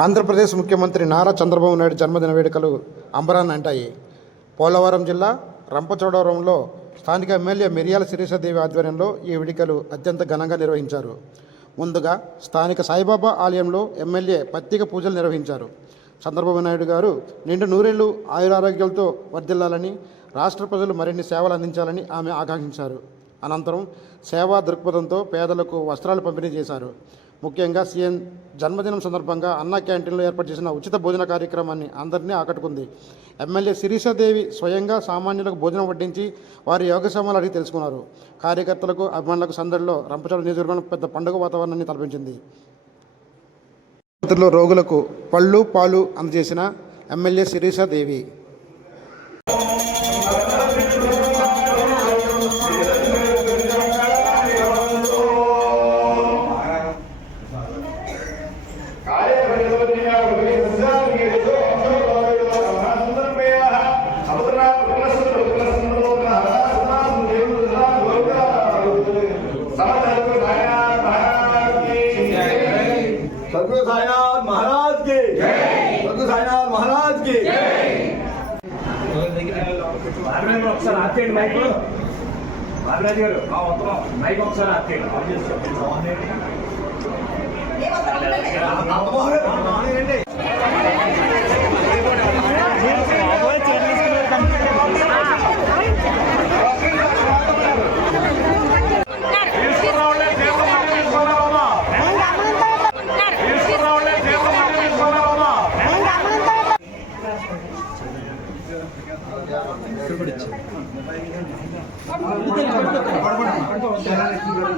ఆంధ్రప్రదేశ్ ముఖ్యమంత్రి నారా చంద్రబాబు నాయుడు జన్మదిన వేడుకలు అంబరాన్ని అంటాయి. పోలవరం జిల్లా రంపచోడవరంలో స్థానిక ఎమ్మెల్యే మిరియాల శిరీషాదేవి ఆధ్వర్యంలో ఈ వేడుకలు అత్యంత ఘనంగా నిర్వహించారు. ముందుగా స్థానిక సాయిబాబా ఆలయంలో ఎమ్మెల్యే ప్రత్యేక పూజలు నిర్వహించారు. చంద్రబాబు నాయుడు గారు నిండు నూరేళ్లు ఆయురారోగ్యాలతో వర్ధిల్లాలని, రాష్ట్ర ప్రజలు మరిన్ని సేవలు అందించాలని ఆమె ఆకాంక్షించారు. అనంతరం సేవా దృక్పథంతో పేదలకు వస్త్రాలు పంపిణీ చేశారు. ముఖ్యంగా సీఎం జన్మదినం సందర్భంగా అన్నా క్యాంటీన్లో ఏర్పాటు చేసిన ఉచిత భోజన కార్యక్రమాన్ని అందరినీ ఆకట్టుకుంది. ఎమ్మెల్యే శిరీషాదేవి స్వయంగా సామాన్యులకు భోజనం వడ్డించి వారి యోగక్షేమాలు అడిగి తెలుసుకున్నారు. కార్యకర్తలకు, అభిమానులకు సందడిలో రంపచోడవరం నియోజకవర్గం పెద్ద పండుగ వాతావరణాన్ని తలపించింది. ఆసుపత్రిలో రోగులకు పళ్ళు, పాలు అందజేసిన ఎమ్మెల్యే శిరీషాదేవి सद्गुरु साईनाथ महाराज की जय। सद्गुरु साईनाथ महाराज की जय। ఒకసారి ఆపేయండి మైక్. బాలరాజు గారు మైక్ ఒకసారి ఆపేయండి.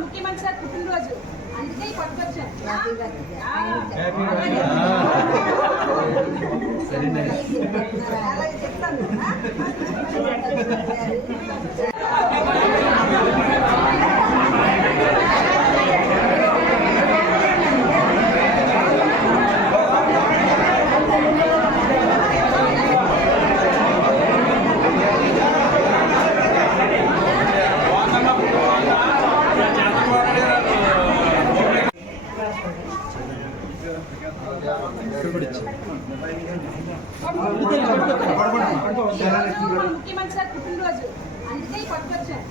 ముఖ్యమంత్రి సార్ పుట్టినరోజు, అందుకే పట్టుకొచ్చాను. ముఖ్యమంత్రి సార్ పుట్టినరోజు, అందుకే పట్టుకొచ్చాను.